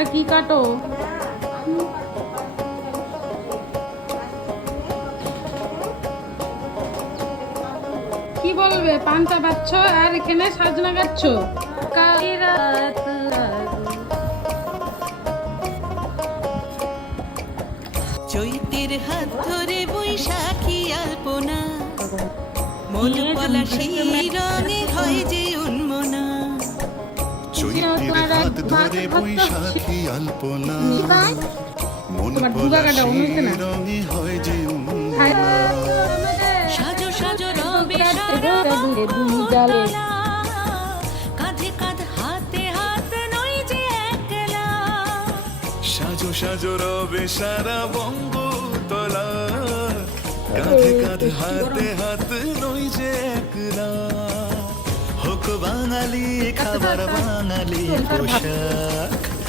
তোমরা কি কাটো? কি বলবে? পান্তা বাচ্চ আর এখানে সাজনা গাচ্ছ। চৈতের হাত ধরে বৈশাখী আলপনা, মন পলাশী রঙে হয় যে উন্মনা। চৈতের হাত ধরে বৈশাখী আলপনা, মন পলাশী রঙে হয় যে উন্মনা। সাজো সাজো রবে সারা বঙ্গমালা, কাঁধে কাঁধ হাতে হাত নই যে একলা। সাজো সাজো রবে সারা বঙ্গতলা, কাঁধে কাঁধ হাতে হাত নই যে একলা। হোক বাঙালি খাবার বাঙালি পোশাক,